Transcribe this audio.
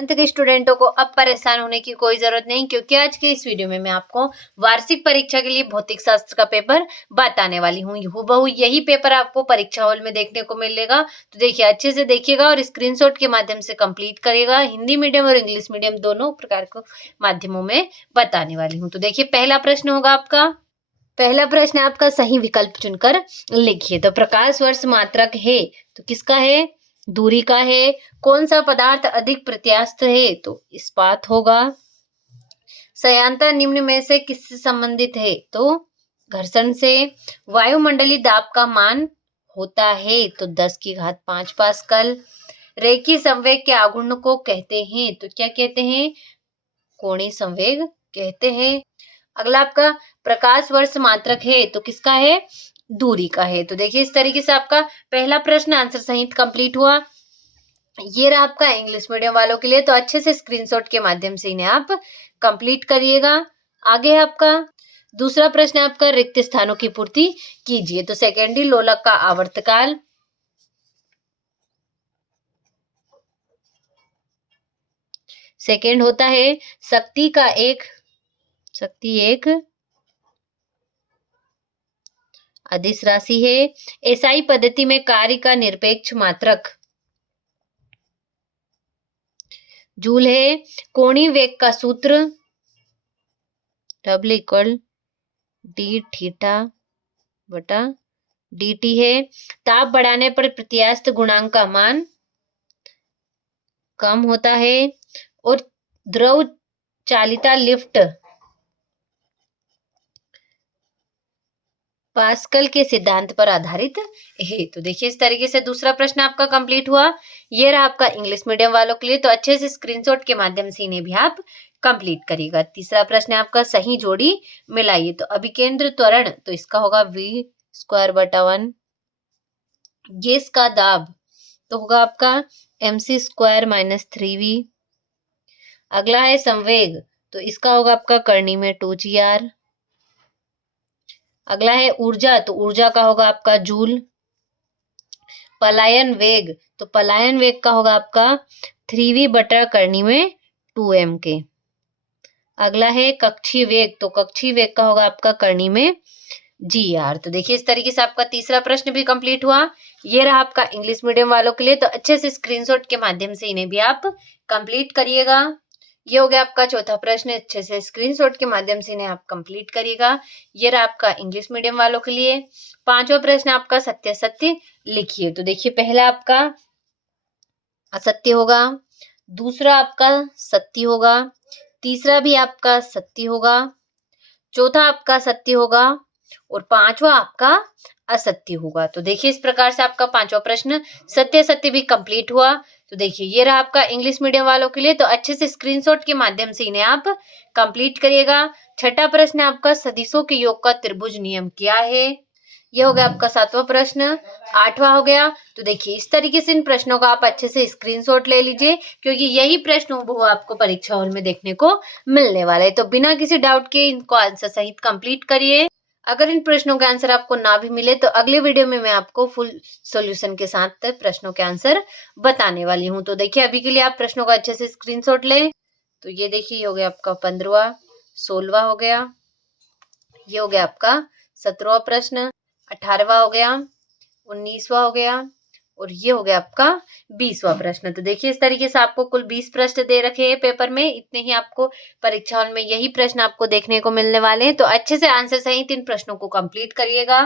11th के स्टूडेंटों को अब परेशान होने की कोई जरूरत नहीं, क्योंकि आज के इस वीडियो में मैं आपको वार्षिक परीक्षा के लिए भौतिक शास्त्र का पेपर बताने वाली हूँ। हूबहू यही पेपर आपको परीक्षा हॉल में देखने को मिलेगा। तो देखिए, अच्छे से देखिएगा और स्क्रीनशॉट के माध्यम से कंप्लीट करिएगा। हिंदी मीडियम और इंग्लिश मीडियम दोनों प्रकार के माध्यमों में बताने वाली हूँ। तो देखिए, पहला प्रश्न आपका सही विकल्प चुनकर लिखिए। तो प्रकाश वर्ष मात्रक है तो किसका है? दूरी का है। कौन सा पदार्थ अधिक प्रत्यास्थ है? तो इस्पात होगा। सयांतर निम्न में से किससे संबंधित है? तो घर्षण से। वायुमंडलीय दाब का मान होता है तो 10⁵ पास्कल। रेखीय संवेग के आघूर्ण को कहते हैं तो क्या कहते हैं? कोणीय संवेग कहते हैं। अगला आपका प्रकाश वर्ष मात्रक है तो किसका है? दूरी का है। तो देखिए, इस तरीके से आपका पहला प्रश्न आंसर सहित कंप्लीट हुआ। ये रहा आपका इंग्लिश मीडियम वालों के लिए। तो अच्छे से स्क्रीनशॉट के माध्यम से इन्हें आप कंप्लीट करिएगा। आगे है आपका दूसरा प्रश्न, आपका रिक्त स्थानों की पूर्ति कीजिए। तो सेकेंडरी लोलक का आवर्तकाल, सेकेंड होता है शक्ति एक अदिश राशि है। एसआई पद्धति में कार्य का निरपेक्ष मात्रक जूल है। कोणीय वेग का सूत्र W = d है। ताप बढ़ाने पर प्रत्यास्थ गुणांक का मान कम होता है। और द्रव चालिता लिफ्ट पास्कल के सिद्धांत पर आधारित है। तो देखिए, इस तरीके से दूसरा प्रश्न आपका कंप्लीट हुआ। ये रहा आपका इंग्लिश मीडियम वालों के लिए। तो अच्छे से स्क्रीनशॉट के माध्यम से इन्हें भी आप कंप्लीट करिएगा। तीसरा प्रश्न आपका सही जोड़ी मिलाइए। तो अभिकेंद्र त्वरण तो इसका होगा v² / 1। गैस का दाब तो होगा आपका mc² - 3v। अगला है संवेग तो इसका होगा आपका करनी में 2gr। अगला है ऊर्जा तो ऊर्जा का होगा आपका जूल। पलायन वेग तो पलायन वेग का होगा आपका 3v करनी में 2m के। अगला है कक्षीय वेग तो कक्षीय वेग का होगा आपका करनी में gr। तो देखिए, इस तरीके से आपका तीसरा प्रश्न भी कंप्लीट हुआ। ये रहा आपका इंग्लिश मीडियम वालों के लिए। तो अच्छे से स्क्रीनशॉट के माध्यम से इन्हें भी आप कंप्लीट करिएगा। ये हो गया आपका चौथा प्रश्न। अच्छे से स्क्रीनशॉट के माध्यम से इन्हें आप कंप्लीट करिएगा। ये रहा आपका इंग्लिश मीडियम वालों के लिए। पांचवा प्रश्न आपका सत्य सत्य लिखिए। तो देखिए, पहला आपका असत्य होगा, दूसरा आपका सत्य होगा, तीसरा भी आपका सत्य होगा, चौथा आपका सत्य होगा और पांचवा आपका असत्य होगा। तो देखिए, इस प्रकार से आपका पांचवा प्रश्न सत्य सत्य भी कंप्लीट हुआ। तो देखिए, ये रहा आपका इंग्लिश मीडियम वालों के लिए। तो अच्छे से स्क्रीनशॉट के माध्यम से इन्हें आप कंप्लीट करिएगा। छठा प्रश्न आपका सदिशों के योग का त्रिभुज नियम क्या है? यह हो गया आपका सातवां प्रश्न। आठवां हो गया। तो देखिए, इस तरीके से इन प्रश्नों का आप अच्छे से स्क्रीनशॉट ले लीजिए, क्योंकि यही प्रश्न हूबहू आपको परीक्षा हॉल में देखने को मिलने वाला है। तो बिना किसी डाउट के इनको आंसर सहित कंप्लीट करिए। अगर इन प्रश्नों के आंसर आपको ना भी मिले तो अगले वीडियो में मैं आपको फुल सॉल्यूशन के साथ प्रश्नों के आंसर बताने वाली हूँ। तो देखिए, अभी के लिए आप प्रश्नों का अच्छे से स्क्रीनशॉट लें। तो ये देखिए, ये हो गया आपका 15वां, 16वां हो गया, ये हो गया आपका 17वां प्रश्न, 18वां हो गया, 19वां हो गया और ये हो गया आपका 20वां प्रश्न। तो देखिए, इस तरीके से आपको कुल 20 प्रश्न दे रखे हैं पेपर में। इतने ही आपको परीक्षा हॉल में यही प्रश्न आपको देखने को मिलने वाले हैं। तो अच्छे से आंसर सहित इन प्रश्नों को कंप्लीट करिएगा।